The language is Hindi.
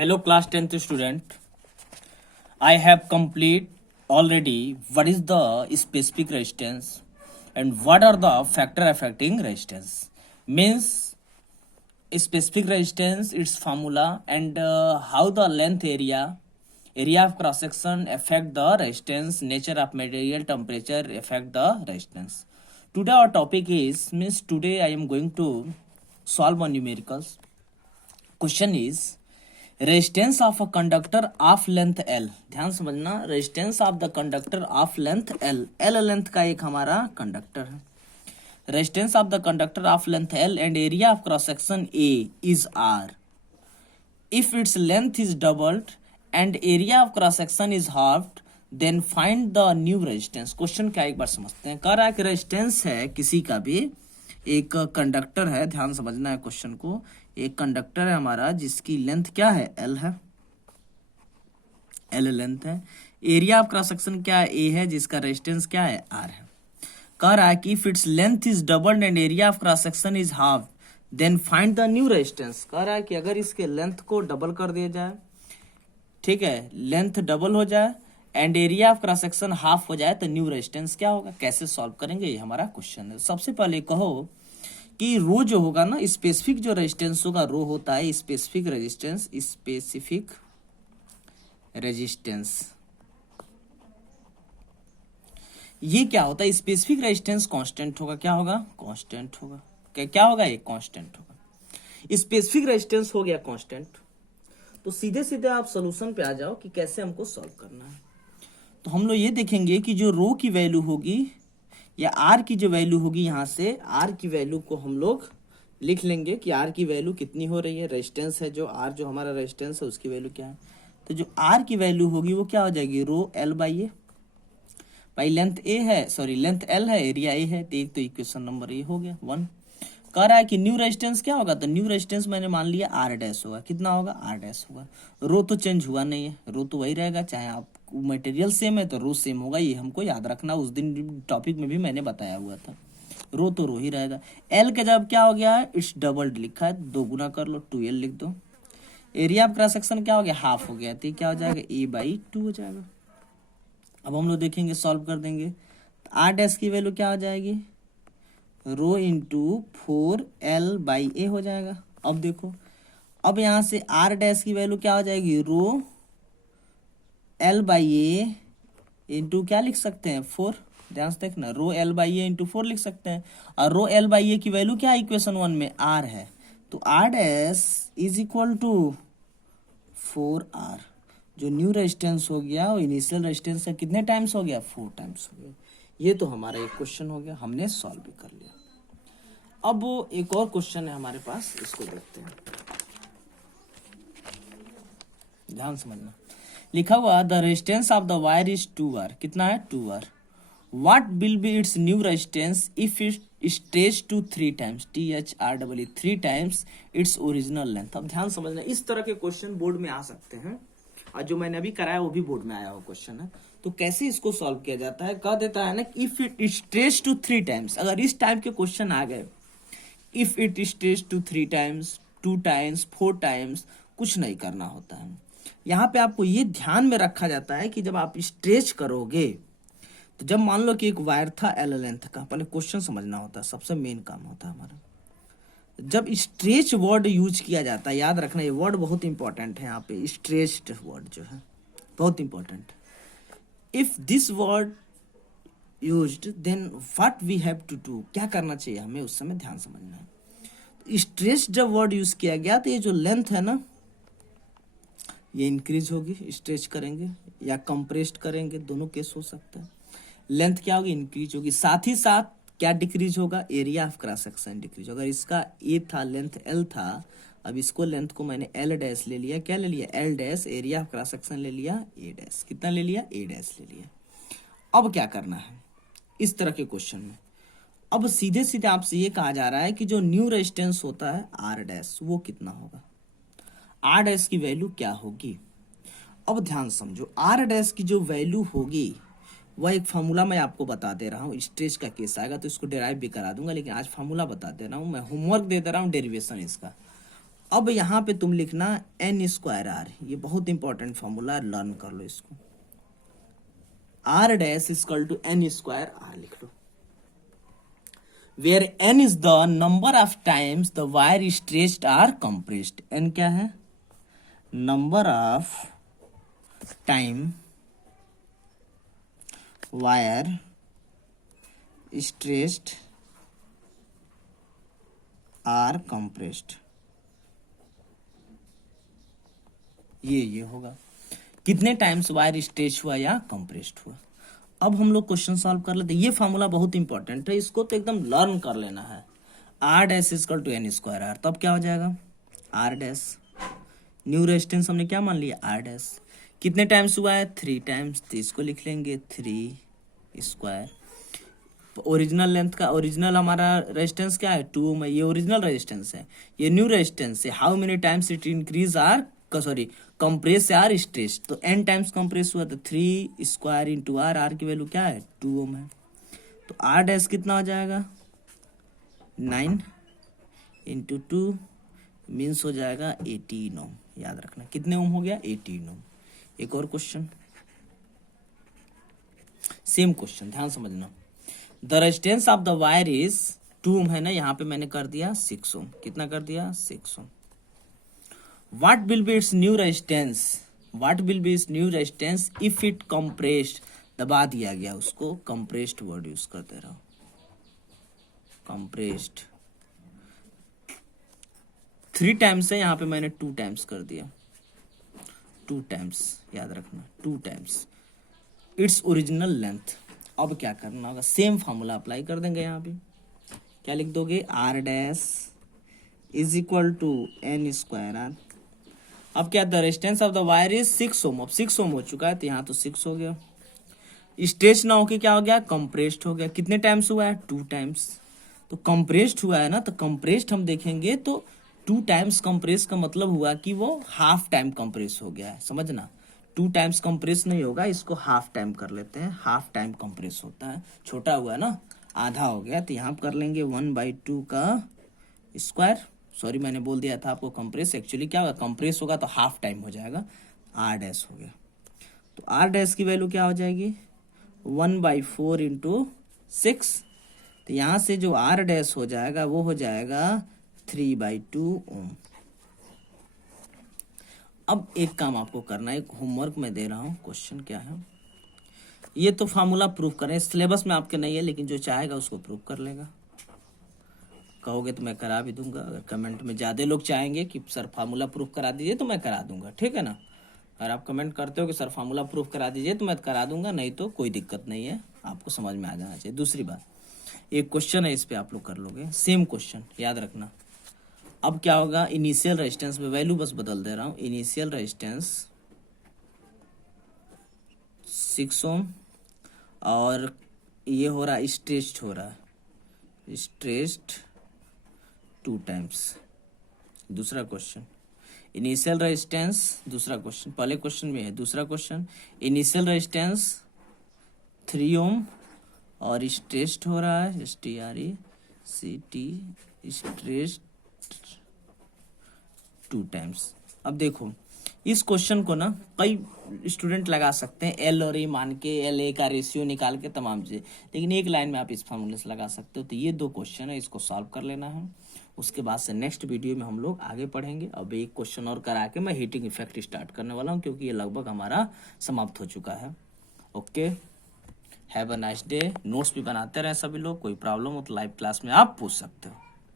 Hello class 10th student. I have complete already what is the specific resistance and what are the factor affecting resistance. Means specific resistance its formula and how the length area of cross section affect the resistance, nature of material, temperature affect the resistance. Today our topic is means today I am going to solve a numericals. Question is resistance of a conductor of length L. ध्यान समझना, resistance of the conductor of length L. L length का एक हमारा कंडक्टर है. Resistance of the conductor of length L and area of cross section A is R. If its length is doubled and area of cross section is halved then find the new resistance. Question क्या एक बार समझते हैं. कह रहा है कि रेजिस्टेंस है किसी का भी, एक कंडक्टर है, ध्यान समझना है क्वेश्चन को. एक कंडक्टर है हमारा जिसकी लेंथ क्या है, एल है, एल लेंथ है. एरिया ऑफ क्रॉस सेक्शन क्या है, ए है, जिसका रेजिस्टेंस क्या है, आर है. कह रहा है कि if its length is doubled and area of cross section is half then find the new resistance. कह रहा है कि अगर इसके लेंथ को डबल कर दिया जाए, ठीक है, लेंथ डबल हो जाए and area of cross section half हो जाए तो न्यू रेजिस्टेंस क्या होगा. कैसे सॉल्व करेंगे, ये हमारा क्वेश्चन है. सबसे पहले कहो कि रो जो होगा ना, स्पेसिफिक जो रेजिस्टेंस होगा, रो होता है स्पेसिफिक रेजिस्टेंस. स्पेसिफिक रेजिस्टेंस ये क्या होता है, स्पेसिफिक रेजिस्टेंस कांस्टेंट होगा. क्या होगा, कांस्टेंट होगा. क्या होगा, ये कांस्टेंट होगा. स्पेसिफिक रेजिस्टेंस हो गया कांस्टेंट. तो सीधे सीधे आप सोल्यूशन पे आ जाओ कि कैसे हमको सॉल्व करना है. तो हम लोग ये देखेंगे कि जो रो की वैल्यू होगी या आर की जो वैल्यू होगी, यहां से आर की वैल्यू को हम लोग लिख लेंगे कि आर की वैल्यू कितनी हो रही है. रेजिस्टेंस है जो आर, जो हमारा रेजिस्टेंस है उसकी वैल्यू क्या है. तो जो आर की वैल्यू होगी वो क्या हो जाएगी, रो एल बाई ए. भाई लेंथ ए है, सॉरी लेंथ एल है, एरिया ए है, तो इक्वेशन नंबर ए हो गया 1. कह रहा है कि न्यू रेजिस्टेंस क्या होगा, तो न्यू रेजिस्टेंस मैंने मान लिया आर डैश होगा. कितना होगा, आर डैश होगा. रो तो चेंज हुआ नहीं है, रो तो वही रहेगा, चाहे आप मटेरियल सेम है तो रो सेम होगा. ये हमको याद रखना, उस दिन टॉपिक में भी मैंने बताया हुआ था. रो तो रो ही रहेगा. एल का जब क्या हो गया है, इट्स डबल्ड लिखा है, 2 गुना कर लो, 2l लिख दो. एरिया ऑफ क्रॉस सेक्शन क्या हो गया, हाफ हो गया, तो क्या हो जाएगा, ए बाई 2 हो जाएगा. अब हम लोग देखेंगे, सॉल्व कर देंगे. आर डैश की वैल्यू क्या हो जाएगी, रो इंटू 4l बाई ए हो जाएगा. अब देखो, अब यहां से आर डैश की वैल्यू क्या हो जाएगी, rho L by A into क्या लिख सकते हैं, 4. ध्यान से देखना, rho L by A into 4 लिख सकते हैं. और रो एल बाई ए की वैल्यू क्या है इक्वेशन 1 में, आर है. तो R dash is equal to 4r. जो न्यू रेजिस्टेंस हो गया वो इनिशियल रेजिस्टेंस से कितने टाइम्स हो गया, 4 टाइम्स हो गया. ये तो हमारा एक क्वेश्चन हो गया, हमने सॉल्व भी कर लिया. अब एक और क्वेश्चन है हमारे पास, इसको देखते हैं, ध्यान समझना. लिखा हुआ the resistance of the wire is 2r. कितना है, 2r. What will be its new resistance if it stretch to 3 times, THREE 3 times its original length. अब ध्यान समझना, इस तरह के क्वेश्चन बोर्ड में आ सकते हैं, और जो मैंने अभी कराया वो भी बोर्ड में आया हुआ क्वेश्चन है. तो कैसे इसको सॉल्व किया जाता है, कह देता है ना, if it stretch to 3 times. अगर इस टाइप के क्वेश्चन आ गए, if it stretch to 3 times, 2 times, 4 times, कुछ नहीं करना होता है. यहाँ पे आपको ये ध्यान में रखा जाता है कि जब आप स्ट्रेच करोगे, तो जब मान लो कि एक वायर था एल लेंथ का, पहले क्वेश्चन समझना होता है, सबसे मेन काम होता है हमारा. जब स्ट्रेच वर्ड यूज किया जाता है, याद रखना ये वर्ड बहुत इंपॉर्टेंट है. यहाँ पे स्ट्रेच्ड वर्ड जो है बहुत important. If this word used then what we have to do, क्या करना चाहिए हमें उस समय, ध्यान समझना है. स्ट्रेच जब वर्ड यूज किया गया तो ये जो लेंथ है ना, ये इंक्रीज होगी, स्ट्रेच करेंगे या कंप्रेस्ड करेंगे, दोनों केस हो सकता है. लेंथ क्या होगी, इंक्रीज होगी. साथ ही साथ क्या डिक्रीज होगा, area of cross section decrease. अगर इसका ए था, लेंथ एल था, अब इसको लेंथ को मैंने एल डैश ले लिया, क्या ले लिया, L dash. Area of cross section ले लिया, ए डैश. कितना ले लिया, ए डैश ले लिया. अब क्या करना है इस तरह के क्वेश्चन में, अब सीधे सीधे आपसे ये कहा जा रहा है कि जो न्यू रेजिस्टेंस होता है आर डैश, वो कितना होगा, आर डैश की वैल्यू क्या होगी. अब ध्यान समझो, आर डैश की जो वैल्यू होगी वह एक फार्मूला मैं आपको बता दे रहा हूँ. स्ट्रेच का केस आएगा तो इसको डेराइव भी करा दूंगा, लेकिन आज फार्मूला बता दे रहा हूँ, मैं होमवर्क दे दे रहा हूँ, डेरिवेशन इसका. अब यहाँ पे तुम लिखना एन स्क्वायर आर, ये बहुत इंपॉर्टेंट फॉर्मूला है, लर्न कर लो इसको। R dash equal to N square R लिख लो, where N is the number of times the wire stretched or compressed. N क्या है? Number of time wire stretched or compressed, ये होगा कितने टाइम्स वायर स्ट्रेच हुआ या कंप्रेस्ड हुआ। अब हम लोग क्वेश्चन सॉल्व कर लेते हैं। ये फार्मूला बहुत इंपॉर्टेंट है, इसको तो एकदम लर्न कर लेना है। R dash equal to N square R, तब क्या हो जाएगा? आर डैश, न्यू रेजिस्टेंस हमने क्या मान लिया? Are dash. कितने टाइम्स हुआ है? 3 टाइम्स, तो इसको लिख लेंगे 3 स्क्वायर। ओरिजिनल लेंथ का, ओरिजिनल हमारा रेजिस्टेंस क्या है? 2 ओम है, ये ओरिजिनल रेजिस्टेंस है, ये न्यू रेजिस्टेंस है। How many times it increase R, sorry compress R stretch, तो n टाइम्स कंप्रेस हुआ, तो 3 स्क्वायर इंटू आर, आर की वैल्यू क्या है? 2 ओम है। तो आर डैश कितना हो जाएगा? 9 इंटू 2 मीन्स हो जाएगा 18 ओम। याद रखना कितने ओम हो गया? 18 ओम। एक और क्वेश्चन, सेम क्वेश्चन, ध्यान समझना। The resistance of the wire is 2 ओम है ना, यहाँ पे मैंने कर दिया 6 ओम। कितना कर दिया? 6 ओम। What will be its new resistance? What will be its new resistance if it compressed? दबा दिया गया उसको, compressed word यूज करते रहो, compressed। 3 टाइम्स है, यहाँ पे मैंने 2 टाइम्स कर दिया, 2 टाइम्स, याद रखना 2 टाइम्स इट्स ओरिजिनल लेंथ। अब क्या करना होगा? सेम फॉर्मूला अप्लाई कर देंगे। यहाँ पे क्या लिख दोगे? R dash is equal to N square R. अब क्या? The resistance of the wire is 6 ohm. अब 6 ओम हो चुका है, तो यहाँ तो 6 हो गया। स्ट्रेच ना होके क्या हो गया? कंप्रेस्ड हो गया। कितने टाइम्स हुआ है? 2 टाइम्स। तो कंप्रेस्ड हुआ है ना, तो कंप्रेस्ड हम देखेंगे तो 2 टाइम्स कंप्रेस का मतलब हुआ कि वो हाफ टाइम कंप्रेस हो गया है, समझना। 2 टाइम्स कंप्रेस नहीं होगा, इसको हाफ टाइम कर लेते हैं। हाफ टाइम कंप्रेस होता है, छोटा हुआ है ना, आधा हो गया, तो यहाँ कर लेंगे 1/2 का स्क्वायर। सॉरी मैंने बोल दिया था आपको कंप्रेस, एक्चुअली क्या होगा? कंप्रेस होगा तो हाफ टाइम हो जाएगा, आर डैश हो गया। तो आर डैश की वैल्यू क्या हो जाएगी? 1/4 इंटू 6। तो यहाँ से जो आर डैश हो जाएगा वो हो जाएगा 3/2 ओम। अब एक काम आपको करना है, एक होमवर्क में दे रहा हूँ। क्वेश्चन क्या है? ये तो फार्मूला प्रूफ करें, सिलेबस में आपके नहीं है, लेकिन जो चाहेगा उसको प्रूफ कर लेगा। कहोगे तो मैं करा भी दूंगा। अगर कमेंट में ज़्यादा लोग चाहेंगे कि सर फार्मूला प्रूफ करा दीजिए तो मैं करा दूंगा, ठीक है ना। अगर आप कमेंट करते हो कि सर फार्मूला प्रूफ करा दीजिए तो मैं करा दूंगा, नहीं तो कोई दिक्कत नहीं है, आपको समझ में आ जाना चाहिए। दूसरी बात, एक क्वेश्चन है, इस पर आप लोग कर लोगे, सेम क्वेश्चन याद रखना। अब क्या होगा? इनिशियल रेजिस्टेंस में वैल्यू बस बदल दे रहा हूँ। इनिशियल रेजिस्टेंस 6 ओम, और ये हो रहा है स्ट्रेच्ड, हो रहा है स्ट्रेच्ड 2 टाइम्स। दूसरा क्वेश्चन, इनिशियल रेजिस्टेंस, दूसरा क्वेश्चन, पहले क्वेश्चन में है, दूसरा क्वेश्चन, इनिशियल रेजिस्टेंस 3 ओम और स्ट्रेच्ड हो रहा है STRECT स्ट्रेच्ड 2 टाइम्स। अब देखो इस क्वेश्चन को ना कई स्टूडेंट लगा सकते हैं एल और ए मान के, एल ए का रेशियो निकाल के तमाम चीजें, लेकिन एक लाइन में आप इस फार्मूले से लगा सकते हो। तो ये 2 क्वेश्चन है, इसको सॉल्व कर लेना है। उसके बाद से नेक्स्ट वीडियो में हम लोग आगे पढ़ेंगे। अब एक क्वेश्चन और करा के मैं हीटिंग इफेक्ट स्टार्ट करने वाला हूँ, क्योंकि ये लगभग हमारा समाप्त हो चुका है। Okay, have a nice day. Notes भी बनाते रहे सभी लोग, कोई प्रॉब्लम हो तो लाइव क्लास में आप पूछ सकते हो।